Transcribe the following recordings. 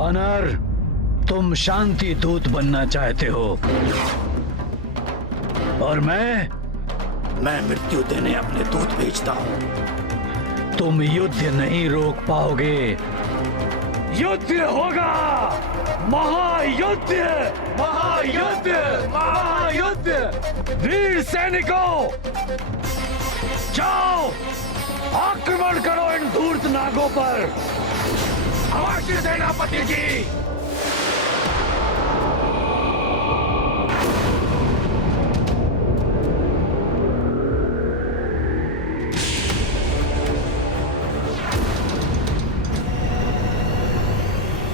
वानर, तुम शांति दूत बनना चाहते हो और मैं मृत्यु देने अपने दूत भेजता हूं। तुम युद्ध नहीं रोक पाओगे। युद्ध होगा, महायुद्ध, महायुद्ध, महायुद्ध। वीर सैनिकों, जाओ आक्रमण करो इन धूर्त नागों पर। अवश्य सेनापति जी।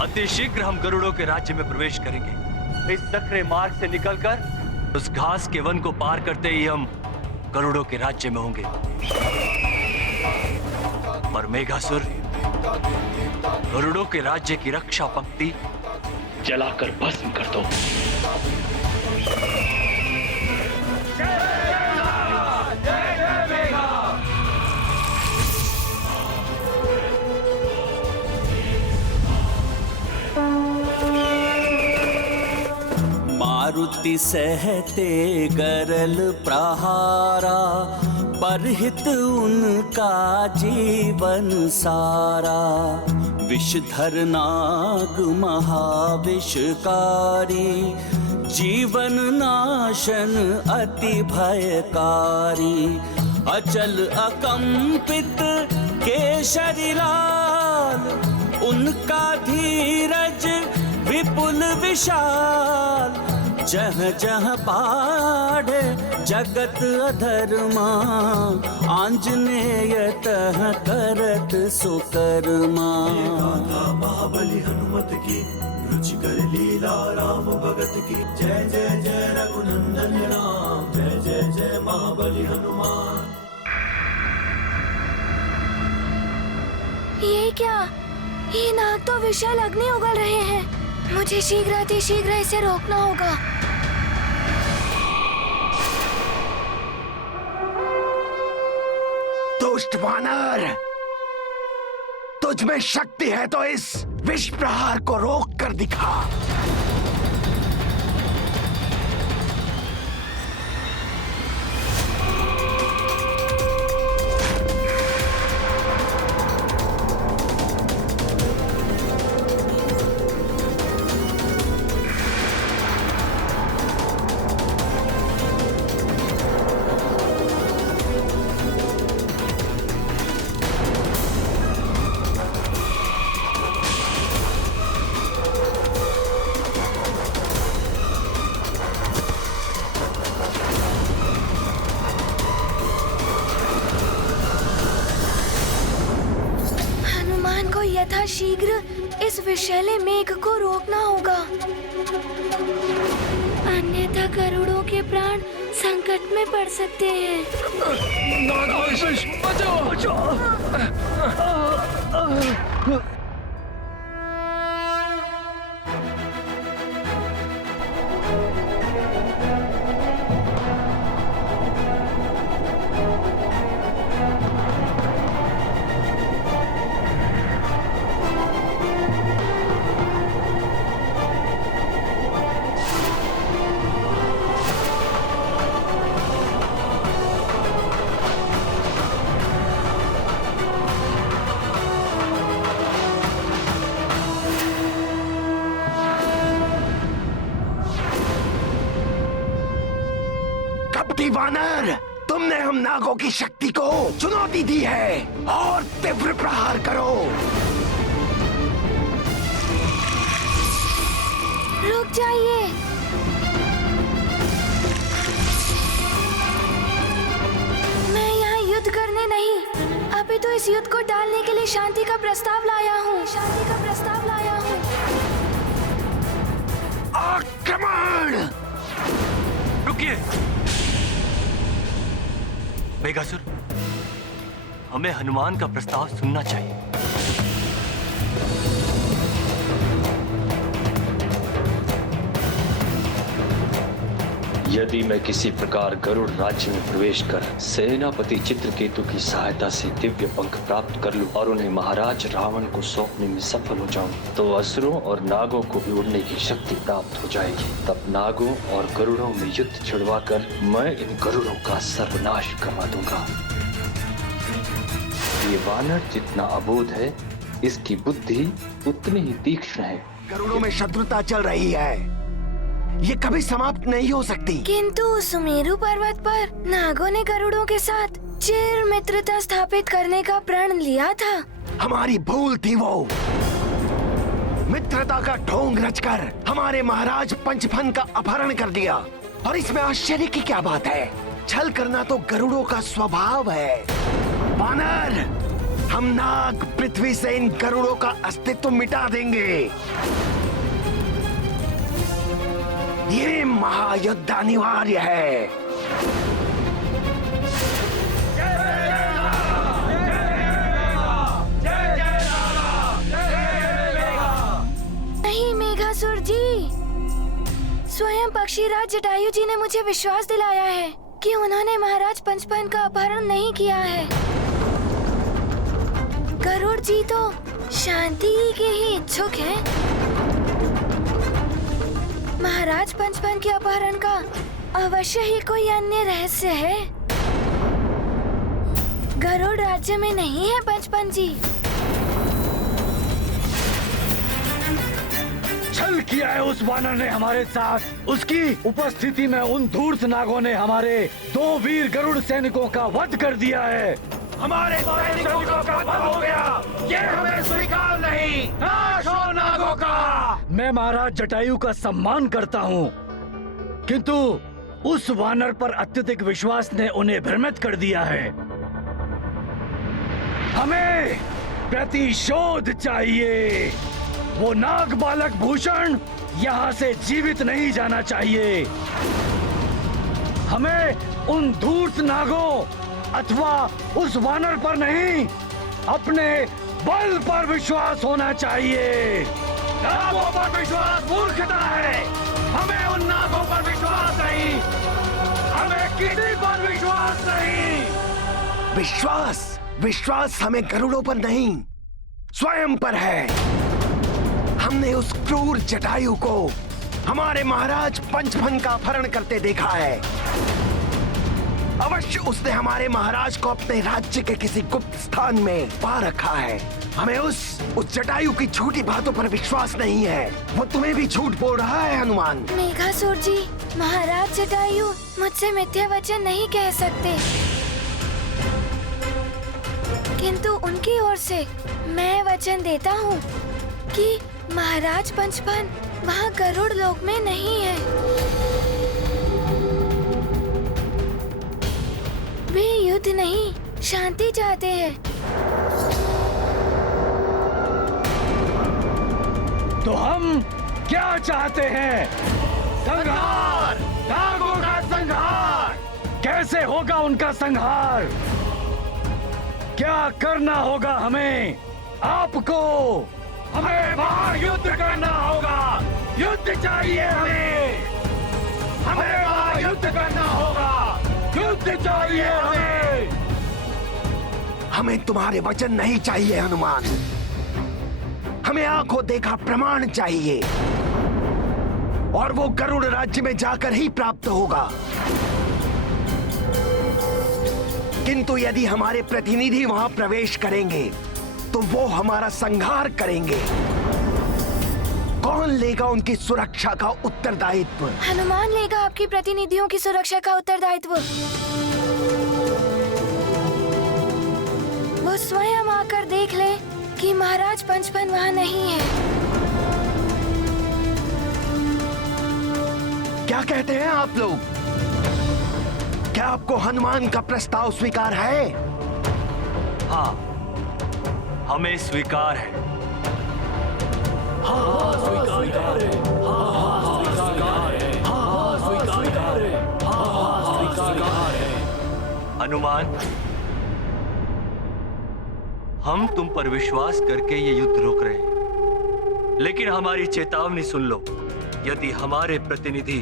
अति शीघ्र हम गरुड़ों के राज्य में प्रवेश करेंगे। इस सकरे मार्ग से निकलकर उस घास के वन को पार करते ही हम गरुड़ों के राज्य में होंगे। और मेघासुर, गरुड़ों के राज्य की रक्षा पंक्ति जलाकर भस्म कर दो। मारुति सहते गरल प्रहारा, परहित उनका जीवन सारा। विषधर नाग महाविषकारी, जीवन नाशन अति भयकारी। अचल अकंपित केशरी लाल, उनका धीरज विपुल विशाल। जह जह बाढ़ जगत अधर्मा, आंजनेय तह करत सुकर्मा। महाबली हनुमत की, रुचिकर लीला राम भगत की। जय जय जय रघुनंदन राम, जय जय जय महाबली हनुमान। ये क्या? ये नाग तो विशाल अग्नि उगल रहे हैं। मुझे शीघ्र इसे रोकना होगा। दुष्ट वानर, तुझ में शक्ति है तो इस विष प्रहार को रोक कर दिखा। शीघ्र इस विषैले मेघ को रोकना होगा, अन्यथा गरुड़ों के प्राण संकट में पड़ सकते हैं। बचाओ, बचाओ। वानर, तुमने हम नागों की शक्ति को चुनौती दी है और तीव्र प्रहार करो। रुक जाइए। मैं यहाँ युद्ध करने नहीं, अभी तो इस युद्ध को टालने के लिए शांति का प्रस्ताव लाया हूँ। आक्रमण! रुकिए मेघासुर, हमें हनुमान का प्रस्ताव सुनना चाहिए। यदि मैं किसी प्रकार गरुड़ राज्य में प्रवेश कर सेनापति चित्रकेतु की सहायता से दिव्य पंख प्राप्त कर लूं और उन्हें महाराज रावण को सौंपने में सफल हो जाऊं, तो असुरों और नागों को भी उड़ने की शक्ति प्राप्त हो जाएगी। तब नागों और गरुड़ों में युद्ध छिड़वाकर मैं इन गरुड़ों का सर्वनाश करवा दूंगा। ये वानर जितना अबोध है, इसकी बुद्धि उतनी ही तीक्ष्ण है। गरुड़ों में शत्रुता चल रही है, ये कभी समाप्त नहीं हो सकती। किंतु सुमेरु पर्वत पर नागों ने गरुड़ों के साथ चिर मित्रता स्थापित करने का प्रण लिया था। हमारी भूल थी वो। मित्रता का ढोंग रचकर हमारे महाराज पंचफन का अपहरण कर दिया। और इसमें आश्चर्य की क्या बात है? छल करना तो गरुड़ों का स्वभाव है। वानर, हम नाग पृथ्वी से इन गरुड़ों का अस्तित्व मिटा देंगे। ये महायुद्ध अनिवार्य है। नहीं मेघासुर जी, स्वयं पक्षीराज जटायु जी ने मुझे विश्वास दिलाया है कि उन्होंने महाराज पंचफन का अपहरण नहीं किया है। गरुड़ जी तो शांति के ही इच्छुक हैं। महाराज पंचफन के अपहरण का अवश्य ही कोई अन्य रहस्य है। गरुड़ राज्य में नहीं है पंचफन जी। छल किया है उस वानर ने हमारे साथ। उसकी उपस्थिति में उन धूर्त नागों ने हमारे 2 वीर गरुड़ सैनिकों का वध कर दिया है। हमारे सैनिकों का वध हो गया, ये हमें स्वीकार नहीं। नाश हो नागों का। मैं महाराज जटायु का सम्मान करता हूँ, किंतु उस वानर पर अत्यधिक विश्वास ने उन्हें भ्रमित कर दिया है। हमें प्रतिशोध चाहिए। वो नाग बालक भूषण यहाँ से जीवित नहीं जाना चाहिए। हमें उन धूर्त नागों अथवा उस वानर पर नहीं, अपने बल पर विश्वास होना चाहिए। नागों पर विश्वास मूर्खता है। हमें उन नागों पर विश्वास नहीं, हमें किसी पर विश्वास नहीं। विश्वास हमें गरुड़ों पर नहीं, स्वयं पर है। हमने उस क्रूर जटायु को हमारे महाराज पंचफन का अपहरण करते देखा है। अवश्य उसने हमारे महाराज को अपने राज्य के किसी गुप्त स्थान में पा रखा है। हमें उस जटायु की झूठी बातों पर विश्वास नहीं है। वो तुम्हें भी झूठ बोल रहा है हनुमान। मेघासुर जी, महाराज जटायु मुझसे मिथ्या वचन नहीं कह सकते, किंतु उनकी ओर से मैं वचन देता हूँ कि महाराज पंचफन वहाँ गरुड़ लोक में नहीं है। वे युद्ध नहीं, शांति चाहते हैं। तो हम क्या चाहते हैं? संहार, नागों का संहार। कैसे होगा उनका संहार? क्या करना होगा हमें? आपको हमें वहाँ युद्ध करना होगा। युद्ध चाहिए हमें वहाँ युद्ध करना होगा। युद्ध चाहिए हमें तुम्हारे वचन नहीं चाहिए हनुमान। हमें आंखों देखा प्रमाण चाहिए, और वो गरुड़ राज्य में जाकर ही प्राप्त होगा। किंतु यदि हमारे प्रतिनिधि वहां प्रवेश करेंगे तो वो हमारा संहार करेंगे। कौन लेगा उनकी सुरक्षा का उत्तरदायित्व? हनुमान लेगा आपकी प्रतिनिधियों की सुरक्षा का उत्तरदायित्व। वो स्वयं आकर देख ले कि महाराज पंचफन वहाँ नहीं है। क्या कहते हैं आप लोग? क्या आपको हनुमान का प्रस्ताव स्वीकार है? हाँ, हमें स्वीकार है। हनुमान, हम तुम पर विश्वास करके ये युद्ध रोक रहे हैं, लेकिन हमारी चेतावनी सुन लो। यदि हमारे प्रतिनिधि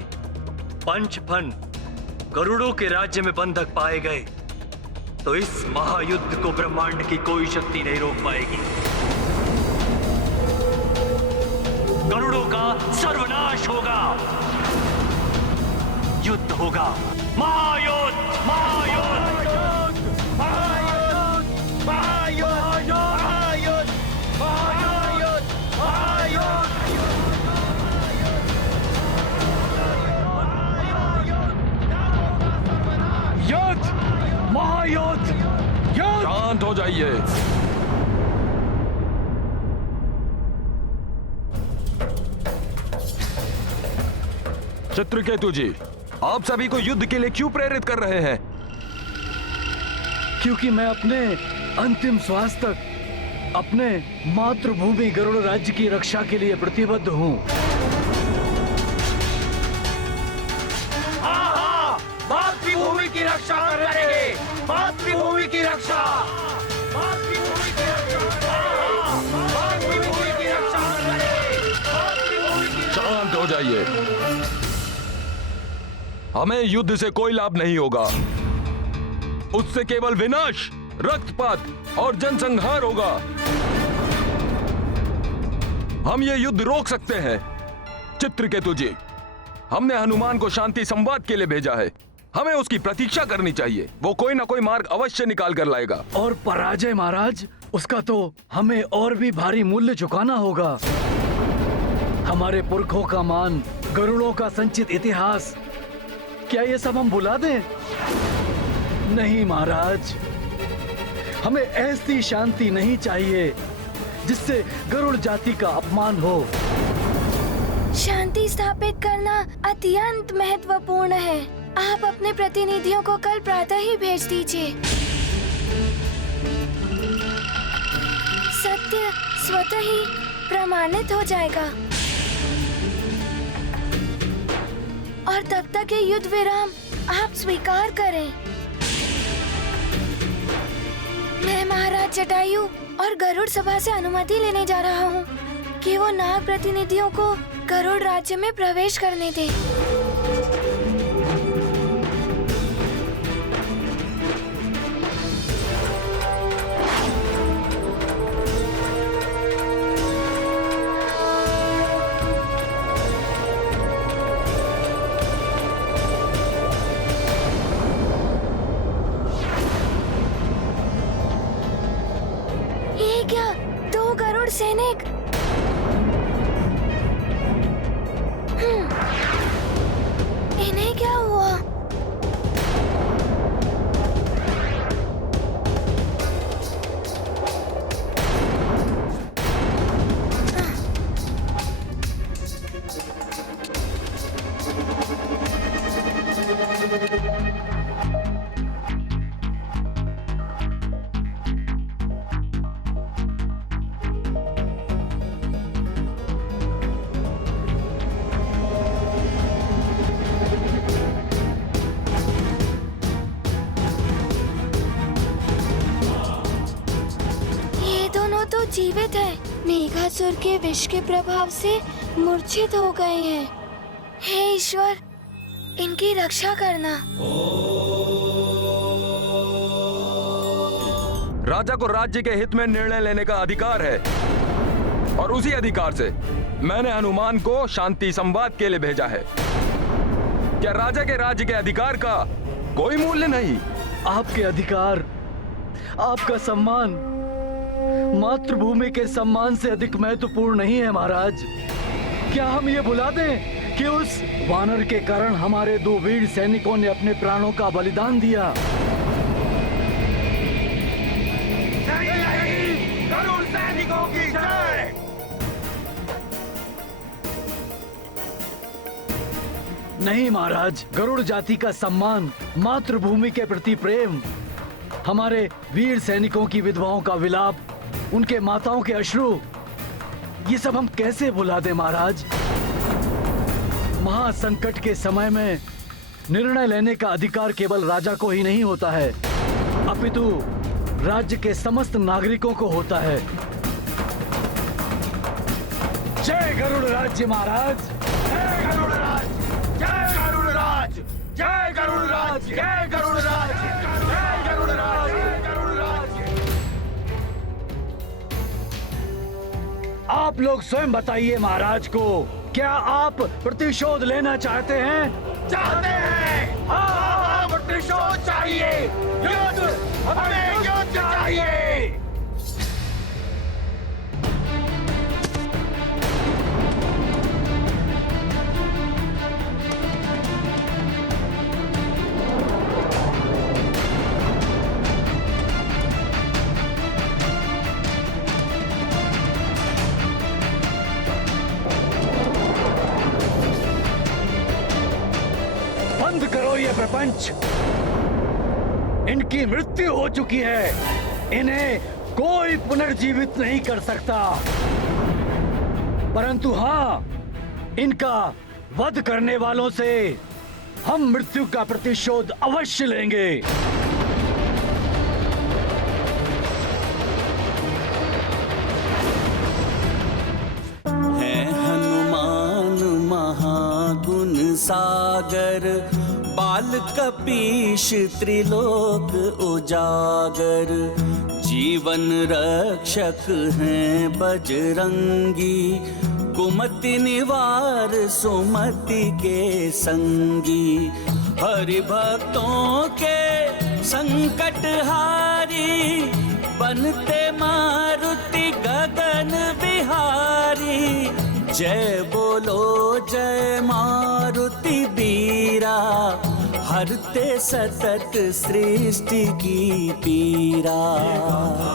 पंचफन गरुड़ों के राज्य में बंधक पाए गए तो इस महायुद्ध को ब्रह्मांड की कोई शक्ति नहीं रोक पाएगी। गरुड़ों का सर्वनाश होगा, युद्ध होगा, महायुद्ध, महायुद्ध, महायुद्ध, महायुद्ध, महायुद्ध, महायुद्ध, महायुद्ध, युद्ध, महायुद्ध, युद्ध। शांत हो जाइए। चित्रकेतु जी, आप सभी को युद्ध के लिए क्यों प्रेरित कर रहे हैं? क्योंकि मैं अपने अंतिम श्वास तक अपने मातृभूमि गरुड़ राज्य की रक्षा के लिए प्रतिबद्ध हूँ। मातृभूमि की रक्षा करेंगे, मातृभूमि की रक्षा, मातृभूमि की रक्षा, मातृभूमि की रक्षा करेंगे, मातृभूमि की। शांत हो जाइए। हमें युद्ध से कोई लाभ नहीं होगा, उससे केवल विनाश, रक्तपात और जनसंहार होगा। हम ये युद्ध रोक सकते हैं। चित्रकेतु जी, हमने हनुमान को शांति संवाद के लिए भेजा है, हमें उसकी प्रतीक्षा करनी चाहिए। वो कोई ना कोई मार्ग अवश्य निकाल कर लाएगा। और पराजय महाराज, उसका तो हमें और भी भारी मूल्य चुकाना होगा। हमारे पुरखों का मान, गरुड़ों का संचित इतिहास, क्या ये सब हम भुला दें? नहीं महाराज, हमें ऐसी शांति नहीं चाहिए जिससे गरुड़ जाति का अपमान हो। शांति स्थापित करना अत्यंत महत्वपूर्ण है। आप अपने प्रतिनिधियों को कल प्रातः ही भेज दीजिए। सत्य स्वतः ही प्रमाणित हो जाएगा और तब तक ये युद्ध विराम आप स्वीकार करें। मैं महाराज जटायु और गरुड़ सभा से अनुमति लेने जा रहा हूँ कि वो नाग प्रतिनिधियों को गरुड़ राज्य में प्रवेश करने दें। सैनिक, इन्हें क्या हुआ? जीवित है, मेघासुर के विष के प्रभाव से मूर्छित हो गए हैं। हे ईश्वर, इनकी रक्षा करना। राजा को राज्य के हित में निर्णय लेने का अधिकार है और उसी अधिकार से मैंने हनुमान को शांति संवाद के लिए भेजा है। क्या राजा के राज्य के अधिकार का कोई मूल्य नहीं? आपके अधिकार, आपका सम्मान मातृभूमि के सम्मान से अधिक महत्वपूर्ण नहीं है महाराज। क्या हम ये भुला दें कि उस वानर के कारण हमारे 2 वीर सैनिकों ने अपने प्राणों का बलिदान दिया? नहीं, गरुड़ सैनिकों की जय। नहीं महाराज, गरुड़ जाति का सम्मान, मातृभूमि के प्रति प्रेम, हमारे वीर सैनिकों की विधवाओं का विलाप, उनके माताओं के अश्रु, ये सब हम कैसे भुला दें महाराज? महासंकट के समय में निर्णय लेने का अधिकार केवल राजा को ही नहीं होता है, अपितु राज्य के समस्त नागरिकों को होता है। जय गरुड़ राज्य महाराज, जय गरुड़ राज, जय गरुड़ राज। जय गरुड़राज, जय गरुड़राज, जय गरुड़राज, जय गरुड़राज। आप लोग स्वयं बताइए महाराज को, क्या आप प्रतिशोध लेना चाहते हैं? चाहते हैं। हाँ, प्रतिशोध चाहिए। युद्ध, हमें युद्ध चाहिए। बंद करो ये प्रपंच। इनकी मृत्यु हो चुकी है, इन्हें कोई पुनर्जीवित नहीं कर सकता। परंतु हाँ, इनका वध करने वालों से हम मृत्यु का प्रतिशोध अवश्य लेंगे। है हनुमान महागुण सागर, बाल कपीश त्रिलोक उजागर। जीवन रक्षक हैं बजरंगी, कुमति निवार सुमति के संगी। हरि भक्तों के संकट हारी, बनते मारुति गगन बिहारी। जय बोलो जय मारुति बीरा, हरते सतत सृष्टि की पीरा।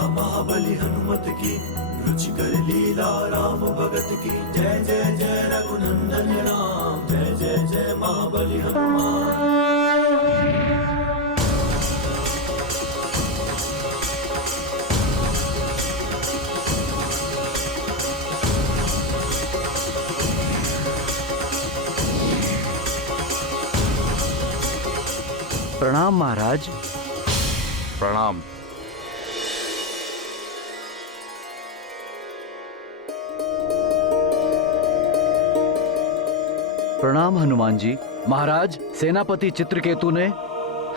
महाबली हनुमत की, रुचिकर लीला राम भगत की। जय जय जय रघुनंदन राम, जय जय जय महाबली हनुमान। प्रणाम महाराज। प्रणाम। प्रणाम हनुमान जी। महाराज, सेनापति चित्रकेतु ने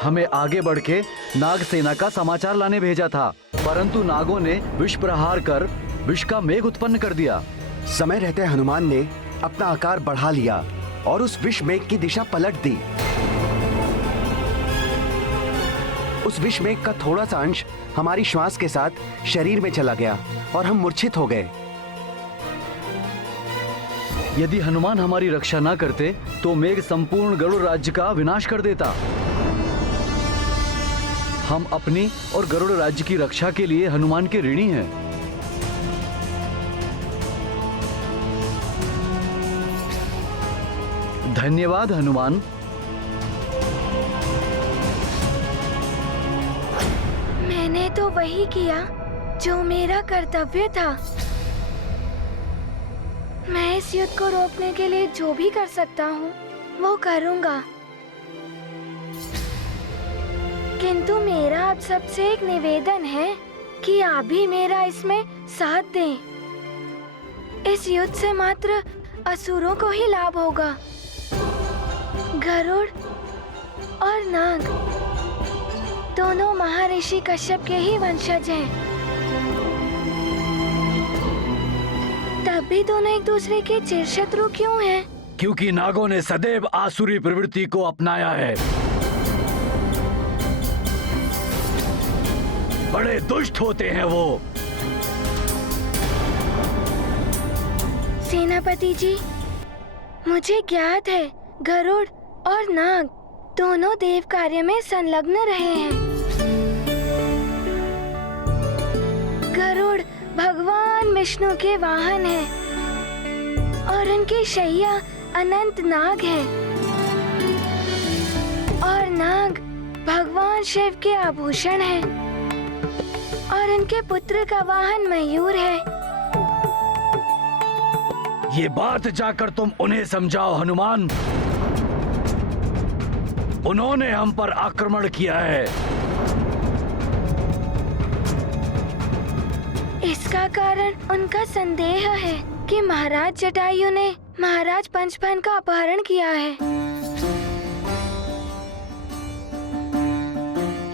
हमें आगे बढ़ के नाग सेना का समाचार लाने भेजा था, परंतु नागों ने विष प्रहार कर विष का मेघ उत्पन्न कर दिया। समय रहते हनुमान ने अपना आकार बढ़ा लिया और उस विष मेघ की दिशा पलट दी। उस विष मेघ का थोड़ा सा अंश हमारी श्वास के साथ शरीर में चला गया और हम मूर्छित हो गए। यदि हनुमान हमारी रक्षा न करते तो मेघ संपूर्ण गरुड़ राज्य का विनाश कर देता। हम अपनी और गरुड़ राज्य की रक्षा के लिए हनुमान के ऋणी हैं। धन्यवाद हनुमान। मैंने तो वही किया जो मेरा कर्तव्य था। मैं इस युद्ध को रोकने के लिए जो भी कर सकता हूँ वो करूँगा। किंतु मेरा आप सबसे एक निवेदन है कि आप भी मेरा इसमें साथ दें। इस युद्ध से मात्र असुरों को ही लाभ होगा। गरुड़ और नाग दोनों महर्षि कश्यप के ही वंशज हैं। तब भी दोनों एक दूसरे के चिरशत्रु क्यों हैं? क्योंकि नागों ने सदैव आसुरी प्रवृत्ति को अपनाया है। बड़े दुष्ट होते हैं वो। सेनापति जी, मुझे ज्ञात है गरुड़ और नाग दोनों देव कार्य में संलग्न रहे हैं। गरुड़ भगवान विष्णु के वाहन हैं और उनकी शैया अनंत नाग है, और नाग भगवान शिव के आभूषण हैं, और उनके पुत्र का वाहन मयूर है। ये बात जाकर तुम उन्हें समझाओ हनुमान। उन्होंने हम पर आक्रमण किया है। इसका कारण उनका संदेह है कि महाराज जटायु ने महाराज पंचफन का अपहरण किया है।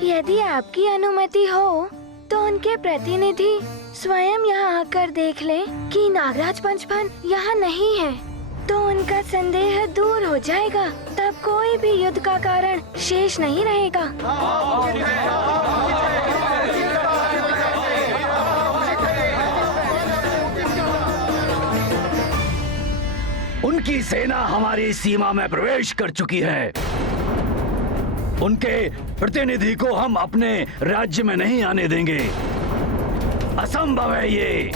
यदि आपकी अनुमति हो तो उनके प्रतिनिधि स्वयं यहाँ आकर देख लें कि नागराज पंचफन यहाँ नहीं है, तो उनका संदेह दूर हो जाएगा। तब कोई भी युद्ध का कारण शेष नहीं रहेगा। उनकी सेना हमारी सीमा में प्रवेश कर चुकी है। उनके प्रतिनिधि को हम अपने राज्य में नहीं आने देंगे। असंभव है ये।